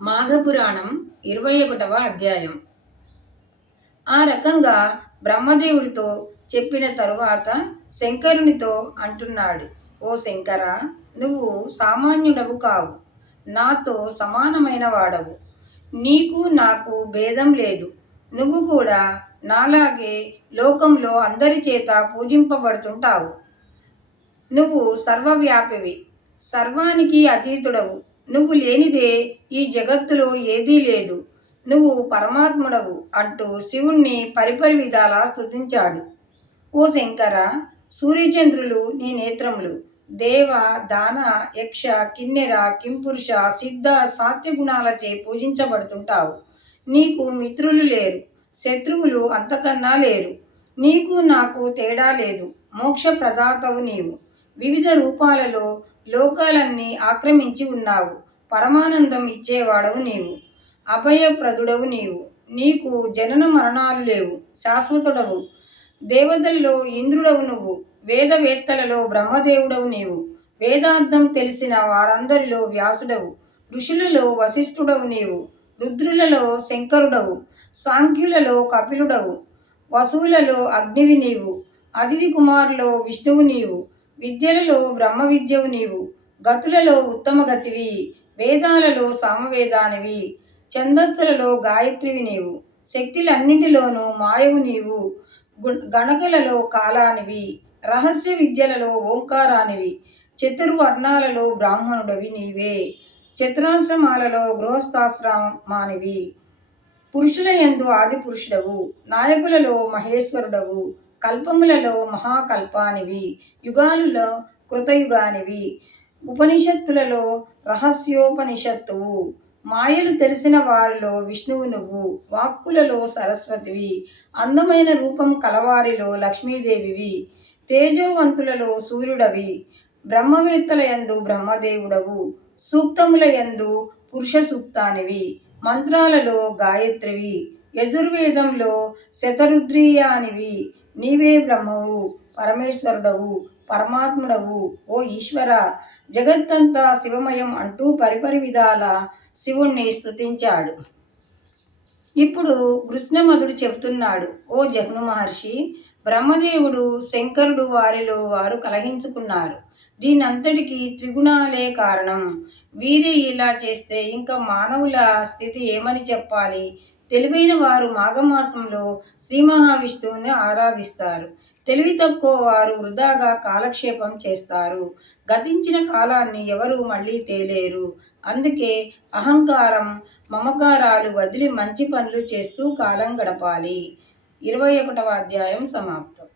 మాఘపురాణం 21వ అధ్యాయం. ఆ రకంగా బ్రహ్మదేవుడితో చెప్పిన తరువాత శంకరునితో అంటున్నాడు, ఓ శంకర, నువ్వు సామాన్యుడవు కావు, నాతో సమానమైన వాడవు. నీకు నాకు భేదం లేదు. నువ్వు కూడా నాలాగే లోకంలో అందరి చేత పూజింపబడుతుంటావు. నువ్వు సర్వవ్యాపివి, సర్వానికి అతీతుడవు. నువ్వు లేనిదే ఈ జగత్తులో ఏదీ లేదు. నువ్వు పరమాత్ముడవు అంటూ శివుణ్ణి పరిపరి విధాలా స్తుతించాడు. ఓ శంకర, సూర్యచంద్రులు నీ నేత్రములు. దేవ, దాన, యక్ష, కిన్నెర, కింపురుష, సిద్ధ, సాత్యగుణాలచే పూజించబడుతుంటావు. నీకు మిత్రులు లేరు, శత్రువులు అంతకన్నా లేరు. నీకు నాకు తేడా లేదు. మోక్ష ప్రదాతవు నీవు. వివిధ రూపాలలో లోకాలన్నీ ఆక్రమించి ఉన్నావు. పరమానందం ఇచ్చేవాడవు నీవు. అభయప్రదుడవు నీవు. నీకు జనన మరణాలు లేవు. శాశ్వతుడవు. దేవతల్లో ఇంద్రుడవు నువ్వు. వేదవేత్తలలో బ్రహ్మదేవుడవు నీవు. వేదార్థం తెలిసిన వారందరిలో వ్యాసుడవు. ఋషులలో వశిష్ఠుడవు నీవు. రుద్రులలో శంకరుడవు. సాంఖ్యులలో కపిలుడవు. వసువులలో అగ్నివి నీవు. అదితి కుమారులో విష్ణువు నీవు. విద్యలలో బ్రహ్మ విద్యవు నీవు. గతులలో ఉత్తమ గతివి. వేదాలలో సామవేదానివి. ఛందస్సులలో గాయత్రివి నీవు. శక్తులన్నింటిలోనూ మాయవు నీవు. గణకలలో కాలానివి. రహస్య విద్యలలో ఓంకారానివి. చతుర్వర్ణాలలో బ్రాహ్మణుడవి నీవే. చతురాశ్రమాలలో గృహస్థాశ్రమానివి. పురుషుల యందు ఆది పురుషుడవు. నాయకులలో మహేశ్వరుడవు. కల్పములలో మహాకల్పానివి. యుగాలలో కృతయుగానివి. ఉపనిషత్తులలో రహస్యోపనిషత్తువు. మాయలు తెలిసిన వారిలో విష్ణువు నువ్వు. వాక్కులలో సరస్వతివి. అందమైన రూపం కలవారిలో లక్ష్మీదేవివి. తేజోవంతులలో సూర్యుడవి. బ్రహ్మవేత్తల యందు బ్రహ్మదేవుడవు. సూక్తముల యందు పురుష సూక్తానివి. మంత్రాలలో గాయత్రివి. యజుర్వేదంలో శతరుద్రీయానివి. నీవే బ్రహ్మవు, పరమేశ్వరుడవు, పరమాత్ముడవు. ఓ ఈశ్వర, జగత్తంతా శివమయం అంటూ పరిపరి విధాల శివుణ్ణి స్తుతించాడు. ఇప్పుడు కృష్ణమధుడు చెబుతున్నాడు, ఓ జహ్ను మహర్షి, బ్రహ్మదేవుడు శంకరుడు వారిలో వారు కలహించుకున్నారు. దీనంతటికీ త్రిగుణాలే కారణం. వీరే ఇలా చేస్తే ఇంకా మానవుల స్థితి ఏమని చెప్పాలి? తెలివైన వారు మాఘమాసంలో శ్రీ మహావిష్ణువుని ఆరాధిస్తారు. తెలివి తక్కువ వారు వృధాగా కాలక్షేపం చేస్తారు. గతించిన కాలాన్ని ఎవరు మళ్ళీ తేలేరు. అందుకే అహంకారం, మమకారాలు వదిలి మంచి పనులు చేస్తూ కాలం గడపాలి. 21వ అధ్యాయం సమాప్తం.